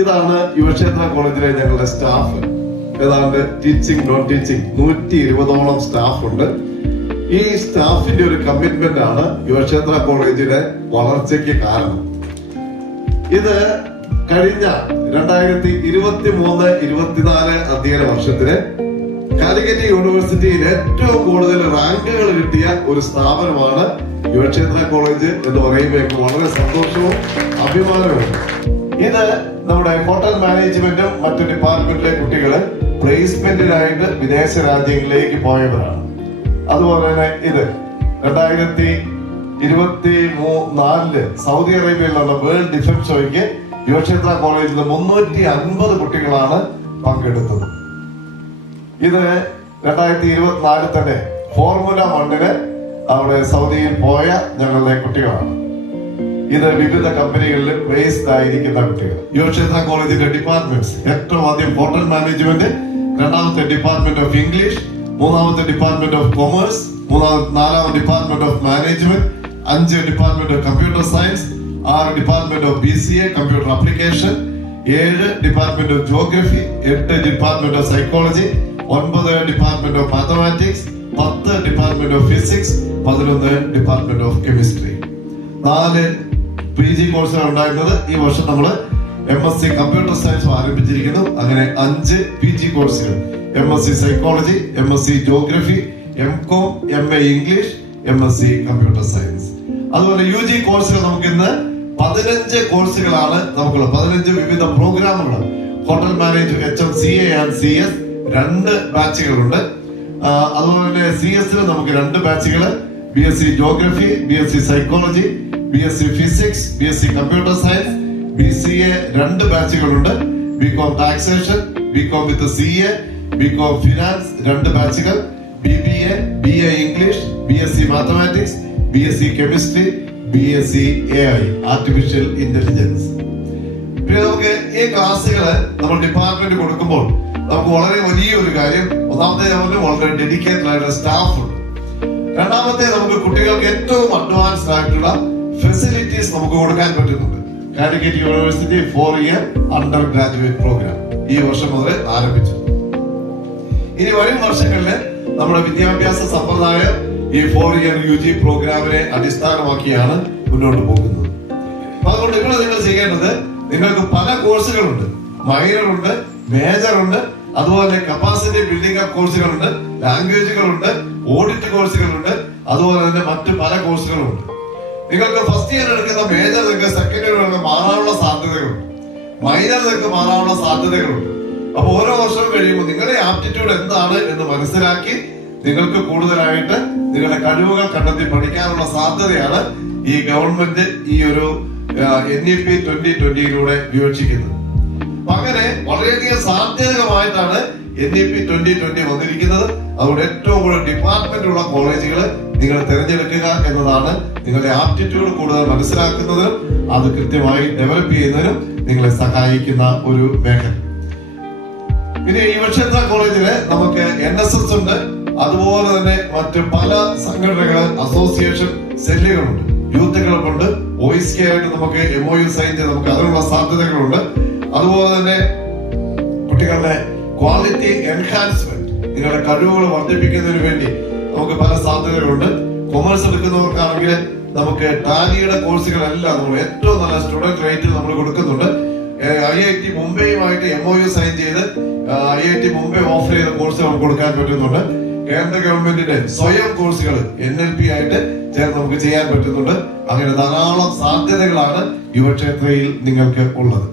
ഇതാണ് യുവക്ഷേത്ര കോളേജിലെ ഞങ്ങളുടെ സ്റ്റാഫ്. ഏതാണ്ട് ടീച്ചിങ് നോൺ ടീച്ചിങ് 120ഓളം സ്റ്റാഫ് ഉണ്ട്. ഈ സ്റ്റാഫിന്റെ ഒരു കമ്മിറ്റ്മെന്റ് ആണ് യുവക്ഷേത്ര കോളേജിന്റെ വളർച്ചയ്ക്ക് കാരണം. ഇത് കഴിഞ്ഞ 2023-24 അധ്യയന വർഷത്തിന് കാലിക്കറ്റ് യൂണിവേഴ്സിറ്റിയിൽ ഏറ്റവും കൂടുതൽ റാങ്കുകൾ കിട്ടിയ ഒരു സ്ഥാപനമാണ് യുവക്ഷേത്ര കോളേജ് എന്ന് പറയുമ്പോൾ എനിക്ക് വളരെ സന്തോഷവും അഭിമാനവും. ഇത് നമ്മുടെ ഹോട്ടൽ മാനേജ്മെന്റും മറ്റു ഡിപ്പാർട്ട്മെന്റിലെ കുട്ടികള് പ്ലേസ്മെന്റിനായിട്ട് വിദേശ രാജ്യങ്ങളിലേക്ക് പോയവരാണ്. അതുപോലെ തന്നെ ഇത് 2024 സൗദി അറേബ്യയിലുള്ള വേൾഡ് ഡിഫൻസ് ഷോയ്ക്ക് യുവക്ഷേത്ര കോളേജിൽ 350 കുട്ടികളാണ് പങ്കെടുത്തത്. ഇത് 2024 തന്നെ ഫോർമുല 1 അവിടെ സൗദിയിൽ പോയ ഞങ്ങളുടെ കുട്ടികളാണ്. ഇത് വിവിധ കമ്പനികളിൽ ബേസ്ഡ് ആയിരിക്കുന്ന കുട്ടികൾ. യുവക്ഷേത്ര കോളേജിന്റെ ഡിപ്പാർട്ട്മെന്റ്സ് ഏറ്റവും ആദ്യം ഹോട്ടൽ മാനേജ്മെന്റ്, രണ്ടാമത്തെ ഡിപ്പാർട്ട്മെന്റ് ഓഫ് ഇംഗ്ലീഷ്, മൂന്നാമത്തെ ഡിപ്പാർട്ട്മെന്റ് ഓഫ് കൊമേഴ്സ്, നാലാമത്തെ department of management, 5 department of computer science, 6 department of BCA computer application, 7 department of geography, 8 department of psychology, 9 department of mathematics, 10 department of physics, 11 department of chemistry. 4 PG കോഴ്സുകൾ ഉണ്ടായിരുന്നത് ഈ വർഷം നമ്മൾ MSc computer science ആരംഭിച്ചിരിക്കുന്നു. അങ്ങനെ 5 PG കോഴ്സുകൾ, MSc psychology, MSc geography, MCom, MA English, MSc computer science. അതുപോലെ UG കോഴ്സുകൾ നമുക്ക് ഇന്ന് 15 കോഴ്സുകളാണ് നമുക്കുള്ളത്. 15 വിവിധ പ്രോഗ്രാമുകൾ. Hotel management HMCA and CS 2 ബാച്ചുകളുണ്ട്. അതുപോലെ തന്നെ CS നമുക്ക് 2 ബാച്ചുകൾ, BSc geography, BSc psychology, BSc physics, BSc computer science, BCA 2 ബാച്ചുകളുണ്ട്. BCom taxation, BCom വിത്ത് CA, BCom finance 2 ബാച്ചുകൾ, BBA, BA English, BSc mathematics, BSc chemistry, BSc AI artificial intelligence. പിന്നെ നമുക്ക് ഈ ക്ലാസ്സുകള് നമ്മൾ department കൊടുക്കുമ്പോൾ നമുക്ക് വളരെ വലിയൊരു കാര്യം, ഒന്നാമത്തെ വളരെ ഡെഡിക്കേറ്റഡ് ആയിട്ടുള്ള സ്റ്റാഫ് ഉണ്ട്. രണ്ടാമത്തെ നമുക്ക് കുട്ടികൾക്ക് ഏറ്റവും അഡ്വാൻസ്ഡ് ആയിട്ടുള്ള ഫെസിലിറ്റീസ് നമുക്ക് കൊടുക്കാൻ പറ്റുന്നുണ്ട്. Calicut university 4 year under graduate programme ഈ വർഷം മുതൽ ആരംഭിച്ചു. ഇനി വരും വർഷങ്ങളിൽ നമ്മുടെ വിദ്യാഭ്യാസ സമ്പ്രദായം ഈ 4 ഇയർ UG പ്രോഗ്രാമിനെ അടിസ്ഥാനമാക്കിയാണ് മുന്നോട്ട് പോകുന്നത്. അതുകൊണ്ട് നിങ്ങൾ ചെയ്യേണ്ടത്, നിങ്ങൾക്ക് പല കോഴ്സുകളുണ്ട്. മൈനർ ഉണ്ട്, മേജർ ഉണ്ട്, അതുപോലെ കപ്പാസിറ്റി ബിൽഡിംഗ് അപ്പ് കോഴ്സുകളുണ്ട്, ലാംഗ്വേജുകളുണ്ട്, ഓഡിറ്റ് കോഴ്സുകളുണ്ട്, അതുപോലെ തന്നെ മറ്റു പല കോഴ്സുകളുണ്ട്. നിങ്ങൾക്ക് ഫസ്റ്റ് ഇയർ എടുക്കുന്ന മേജർ നിങ്ങൾക്ക് സെക്കൻഡ് ഇയർ മാറാനുള്ള സാധ്യതകളുണ്ട്, മൈനർ നിങ്ങൾക്ക് മാറാനുള്ള സാധ്യതകളുണ്ട്. അപ്പൊ ഓരോ വർഷവും കഴിയുമ്പോൾ നിങ്ങളുടെ ആപ്റ്റിറ്റ്യൂഡ് എന്താണ് എന്ന് മനസ്സിലാക്കി നിങ്ങൾക്ക് കൂടുതലായിട്ട് നിങ്ങളുടെ കഴിവുകൾ കണ്ടെത്തി പഠിക്കാനുള്ള സാധ്യതയാണ് ഈ ഗവൺമെന്റ് ഈ ഒരു NEP 2020 വിവക്ഷിക്കുന്നത്. അങ്ങനെ വളരെയധികം സാധ്യതകമായിട്ടാണ് NEP 2020 വന്നിരിക്കുന്നത്. അതുകൊണ്ട് ഏറ്റവും കൂടുതൽ ഡിപ്പാർട്ട്മെന്റ് ഉള്ള കോളേജുകൾ നിങ്ങൾ തിരഞ്ഞെടുക്കുക എന്നതാണ് നിങ്ങളുടെ ആപ്റ്റിറ്റ്യൂഡ് കൂടുതൽ മനസ്സിലാക്കുന്നതിനും അത് കൃത്യമായി ഡെവലപ്പ് ചെയ്യുന്നതിനും നിങ്ങളെ സഹായിക്കുന്ന ഒരു മേഖല. പിന്നെ യുവക്ഷേത്ര കോളേജില് നമുക്ക് NSS ഉണ്ട്, അതുപോലെ തന്നെ മറ്റ് പല സംഘടനകൾ, അസോസിയേഷൻ സെല്ലുകളുണ്ട്, യൂത്ത് ക്ലബ് ഉണ്ട്, OSK ആയിട്ട് നമുക്ക് MOU സൈൻ ചെയ്ത് നമുക്ക് അതിനുള്ള സാധ്യതകളുണ്ട്. അതുപോലെ തന്നെ കുട്ടികളുടെ ക്വാളിറ്റി എൻഹാൻസ്മെന്റ്, നിങ്ങളുടെ കഴിവുകൾ വർദ്ധിപ്പിക്കുന്നതിന് വേണ്ടി നമുക്ക് പല സാധ്യതകളുണ്ട്. കൊമേഴ്സ് എടുക്കുന്നവർക്കാണെങ്കിൽ നമുക്ക് ടാലിയുടെ കോഴ്സുകളെല്ലാം നമ്മൾ ഏറ്റവും നല്ല സ്റ്റുഡന്റ് റേറ്റിൽ നമ്മൾ കൊടുക്കുന്നുണ്ട്. IIT മുംബൈയുമായിട്ട് MOU സൈൻ ചെയ്ത് IIT മുംബൈ ഓഫർ ചെയ്ത കോഴ്സ് നമുക്ക് കൊടുക്കാൻ പറ്റുന്നുണ്ട്. കേന്ദ്ര ഗവൺമെന്റിന്റെ സ്വയം കോഴ്സുകൾ NLP ആയിട്ട് ചേർന്ന് നമുക്ക് ചെയ്യാൻ പറ്റുന്നുണ്ട്. അങ്ങനെ ധാരാളം സാധ്യതകളാണ് യുവക്ഷേത്രയിൽ നിങ്ങൾക്ക് ഉള്ളത്.